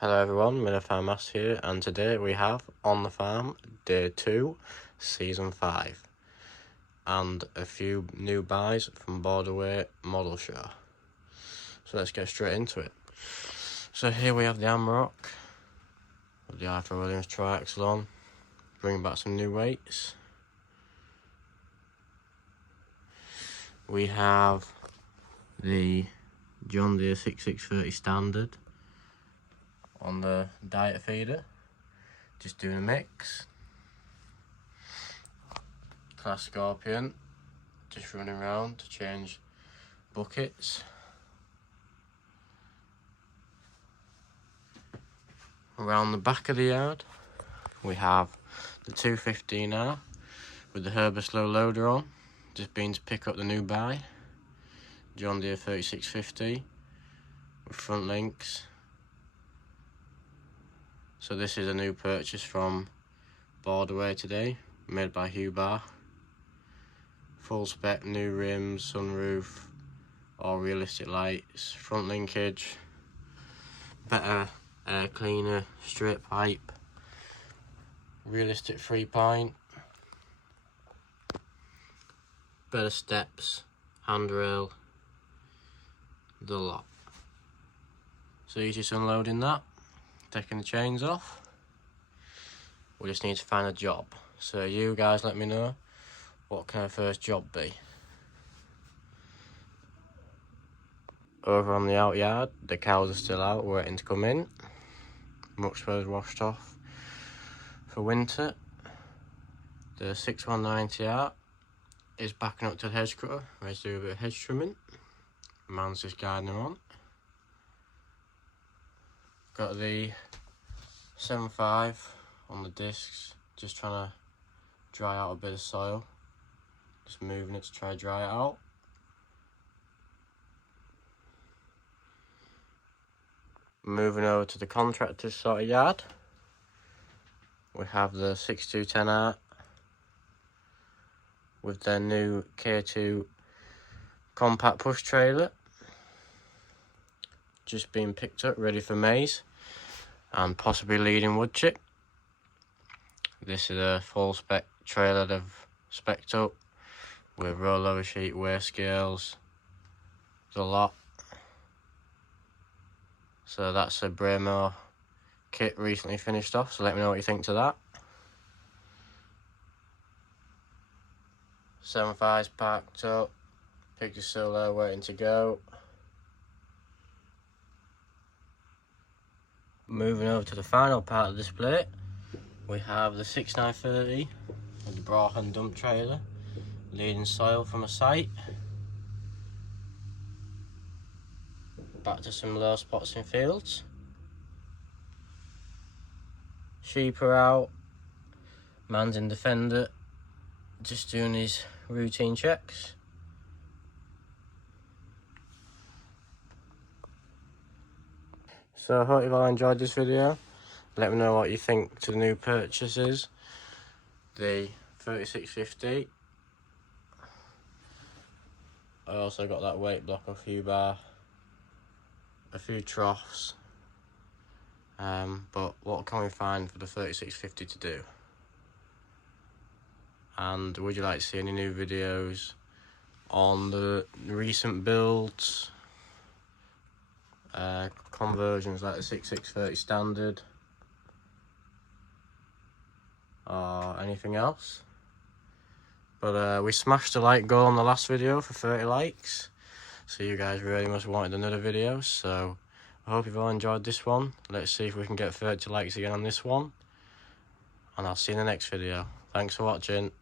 Hello everyone, Miller Farm Mass here, and today we have On the Farm Day 2, Season 5, and a few new buys from Borderway Model Show. So let's get straight into it. So here we have the Amrock with the Arthur Williams triaxle on, bringing back some new weights. We have the John Deere 6630 Standard on the diet feeder, just doing a mix. Class Scorpion, just running around to change buckets. Around the back of the yard, we have the 215R with the Herboslow loader on, just been to pick up the new buy, John Deere 3650 with front links. So this is a new purchase from Borderway today, made by Hugh Barr. Full spec, new rims, sunroof, all realistic lights, front linkage, better air cleaner, straight pipe, realistic 3-point, better steps, handrail, the lot. So you're just unloading that, taking the chains off. We just need to find a job. So you guys let me know, what can our first job be? Over on the out yard, the cows are still out waiting to come in. Much was washed off for winter. The 6190R is backing up to the hedge cutter, ready to do a bit of hedge trimming. Man's just guiding her on. Got the 7.5 on the discs, just trying to dry out a bit of soil. Just moving it to try to dry it out. Moving over to the contractor's sort of yard, we have the 6210R with their new K2 compact push trailer, just being picked up, ready for maize and possibly leading wood chip. This is a full spec trailer they've spec'd up with rollover sheet, weigh scales, the lot. So that's a Braymo kit recently finished off, so let me know what you think to that. 7.5's parked up, picture still there waiting to go. Moving over to the final part of the split, we have the 6930 with the Brauchen dump trailer, leading soil from a site. Back to some low spots in fields. Sheep are out, man's in defender, just doing his routine checks. So I hope you've all enjoyed this video. Let me know what you think to the new purchases. The 3650. I also got that weight block off Hugh Barr, a few troughs, but what can we find for the 3650 to do? And would you like to see any new videos on the recent builds, conversions like the 6630 standard, or anything else? But we smashed the like goal on the last video for 30 likes. So you guys really must have wanted another video, so I hope you've all enjoyed this one. Let's see if we can get 30 likes again on this one, and I'll see you in the next video. Thanks for watching.